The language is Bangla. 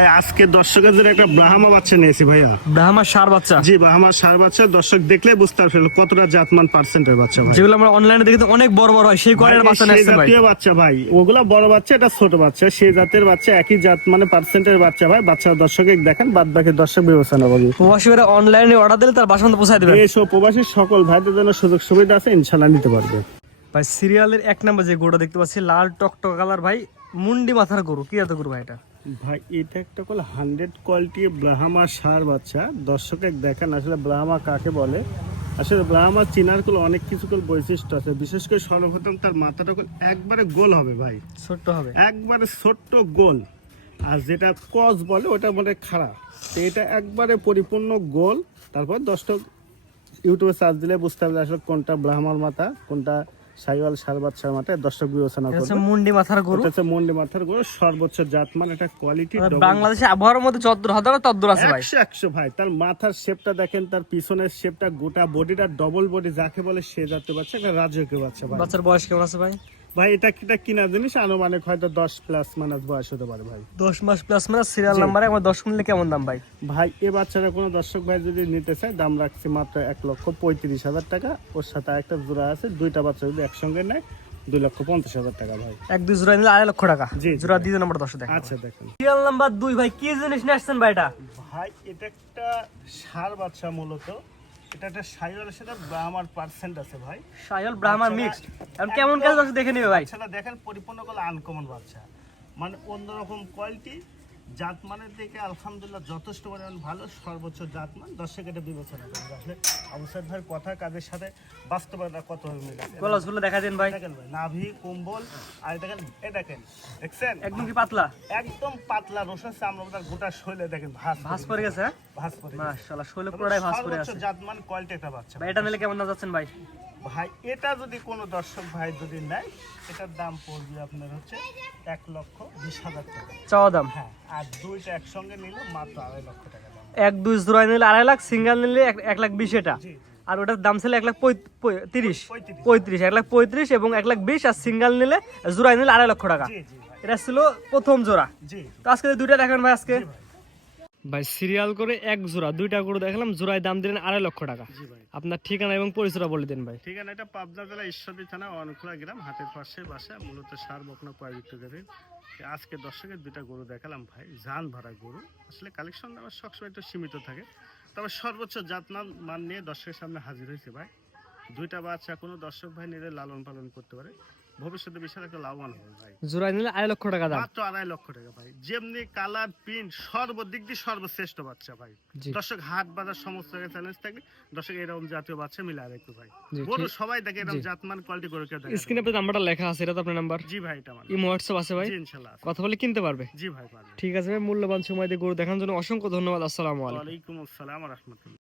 ভাই আজকে দর্শকের জন্য একটা ব্রাহ্মা বাচ্চা নিয়েছি ভাইয়া। ব্রাহ্মা ষাঁড় বাচ্চা, জি ব্রাহ্মা ষাঁড় বাচ্চা, দর্শক দেখলে বুঝতে পারবে কতটা জাতমান পার্সেন্টের বাচ্চা ভাই। যেগুলো আমরা অনলাইনে দেখি তো অনেক বড় বড় হয়, সেই কোয়ালিটির বাচ্চা সেই নিয়েছেন ভাই। জাতীয় বাচ্চা ভাই, ওগুলা বড় বাচ্চা, এটা ছোট বাচ্চা, সেই জাতের বাচ্চা, একই জাত মানে পার্সেন্টের বাচ্চা ভাই। বাচ্চা দর্শকে দেখেন, বাদ বাকি দর্শক বিবেচনা করবে। প্রবাসী ভাইরা অনলাইনে অর্ডার দিলে তার বাসা পৌঁছায় দেবেন। এইসব প্রবাসী সকল ভাইদের জন্য সুযোগ সুবিধা আছে, ইনশাল্লাহ নিতে পারবে ভাই সিরিয়ালের 1 নম্বর যে গরুটা দেখতে পাচ্ছি, লাল টকটক কালার ভাই, মুন্ডি মাথার গরু, কি এত গরু ভাই এটা? ভাই এটা একটা কল 100 কোয়ালিটি ব্রাহ্মা ষাঁড় বাচ্চা। দর্শকে দেখেন আসলে ব্রাহ্মা কাকে বলে। আসলে ব্রাহ্মা চিনার কল অনেক কিছু কল বৈশিষ্ট্য আছে, বিশেষ করে সর্বপ্রথম তার মাথাটা কল একবারে গোল হবে ভাই, ছোট্ট হবে, একবারে ছোট্ট গোল। আর যেটা কস বলে ওটা বলে খাড়া, তো এটা একবারে পরিপূর্ণ গোল। তারপর দর্শক ইউটিউবে সার্চ দিলে বুঝতে পারবে আসলে কোনটা ব্রাহ্মার মাথা, কোনটা সাইওয়াল ষাঁড় বাচ্চার মাথা, দর্শক বিবেচনা এটা হচ্ছে করবে। মুন্ডি মাথার গরু। এটা হচ্ছে মন্ডি মাথার গরু, সর্বোচ্চ জাতমান, এটা কোয়ালিটি বাংলাদেশে আবহাওয়ার মধ্যে যদ্দূর হতে হবে তদ্দূর আছে ভাই। 100 ভাই। তার মাথার শেপটা দেখেন, তার পিছনের শেপটা, গোটা বডিটা ডবল বডি যাকে বলে সে জাতীয় বাচ্চা, একটা রাজকীয় বাচ্চা ভাই। বাচ্চার বয়স কেমন আছে ভাই? ভাই এটা কিনা জিনিস, আনুমানিক হয়তো 10 প্লাস মাইনাস বয়স হতে পারে ভাই। 10 মাস প্লাস মানে সিরিয়াল জি। নাম্বারে আমার 10 মিনিটে কেমন দাম ভাই? ভাই এই বাচ্চাটা কোনো দর্শক ভাই যদি নিতে চায়, দাম রাখছি মাত্র 1,35,000 টাকা। ওর সাথে একটা জোড়া আছে, দুইটা বাচ্চা যদি একসঙ্গে নেয় 2,50,000 টাকা ভাই। এক দুই জোড়া নিলে 2.5 লক্ষ টাকা। জি, জি জোড়া ভাই। 2 নম্বর 10 দেখেন। আচ্ছা দেখেন সিরিয়াল নাম্বার 2 ভাই, কি জিনিস নিয়ে আসছেন ভাই এটা? ভাই, এটা একটা ষাঁড় বাচ্চা মূলত। এটা একটা সাইওয়ালের সাথে ব্রাহ্মার পার্সেন্ট আছে ভাই। সায়াল ব্রাহ্মার বাচ্চারা মিক্সড। এখন কেমন কাজ দর্শক দেখে নেবে ভাই। বাচ্চাটা দেখেন পরিপূর্ণ করে আনকমন বাচ্চা, মানে অন্যরকম কোয়ালিটি। জাতমানের দিকে আলহামদুলিল্লাহ যথেষ্ট পরিমাণ ভালো, সর্বোচ্চ জাতমান। দর্শক এটা বিবেচনা করবে আসলে আবুসাদ ভাইয়ের কথা কাজের সাথে বাস্তবতা কত মিলে আছে। গলাসগুলো দেখা দেন ভাই, দেখেন ভাই, নাভি কম্বল, আর দেখেন এ দেখেন, দেখছেন একদম কি পাতলা, একদম পাতলা রসুন চামড়া, গোটা শৈলে দেখেন ভাঁজ পড়ে গেছে। হ্যাঁ ভাঁজ পড়ে গেছে। মাশাআল্লাহ, শৈলে পুরোটাই ভাঁজ পড়ে আছে। সর্বোচ্চ জাতমান কোয়ালিটি একটা বাচ্চা ভাই এটা নিলে কেমন দাম যাচ্ছেন ভাই? ভাই। এটা যদি কোনো দর্শক ভাই যদি নেয়, এটার দাম পড়বে আপনার হচ্ছে 1,20,000 টাকা চাওয়া দাম। হ্যাঁ, আর দুইটা একসঙ্গে নিলে মাত্র 2.5 লক্ষ টাকা দাম। এক দুই জোড়া নিলে 2.5 লাখ, সিঙ্গেল নিলে 1,20,000 এটা। জি, জি। আর ওটার দাম ছিল 1,35,000, 35,000 1,35,000 এবং 1,20,000, আর সিঙ্গেল নিলে জোড়া নিলে 2.5 লক্ষ টাকা। জি জি ভাই, এটা ছিল প্রথম জোড়া। জি তো আজকে দুইটা দেখেন ভাই। আজকে জি ভাই, ভাই সিরিয়াল করে এক জোড়া, দুইটা গরু দেখালাম, জোড়ায় দাম দিলেন 2.5 লক্ষ টাকা। জি ভাই। আপনার ঠিকানা এবং পরিচয়টা বলে দেন ভাই। ঠিকানা এটা পাবনা জেলা ঈশ্বরদী থানা অনখোলা গ্রাম, হাতের পাশে বাসা, মূলত ষাঁড় বকনা ক্রয় বিক্রয়কারী। আজকে দর্শকের দুইটা গরু দেখালাম ভাই, জান ভরা গরু। আসলে কালেকশন আমার সবসময় একটু সীমিত থাকে, তবে সর্বোচ্চ জাতমান মান নিয়ে দর্শকের সামনে হাজির হয়েছে ভাই। দুইটা বাচ্চা কোনো দর্শক ভাই নিয়ে লালন পালন করতে পারে, ভবিষ্যতে বিশাল একটা লাভবান হবে ভাই। জোড়ায় নিলে 2.5 লক্ষ টাকা দাম। মাত্র 2.5 লক্ষ টাকা ভাই। যেমনি কালার, প্রিন্ট, সর্বদিক দিয়ে সর্বশ্রেষ্ঠ বাচ্চা ভাই। জি। দর্শক হাট বাজার সমস্ত জায়গায় চ্যালেঞ্জ থাকে, দর্শক এরকম জাতীয় বাচ্চা মিলে আর একটু ভাই। জি, গরু ঠিক। সবাই দেখে এরকম জি। জাতমান কোয়ালিটি গরু কেউ দেখে না। স্ক্রিনে আপনার নাম্বারটা লেখা আছে, এটা তো আপনার নাম্বার। জি ভাই, এটা মানে ইমো হোয়াটসঅ্যাপ আছে ভাই, জি ইনশাআল্লাহ আছে। কথা বলে কিনতে পারবে। জি ভাই পারবে। ঠিক আছে ভাই, মূল্যবান সময় দিয়ে গরু দেখানোর জন্য অসংখ্য ধন্যবাদ। আসসালামু আলাইকুম। ওয়ালাইকুম আসসালাম ওয়া রাহমাতুল্লাহ।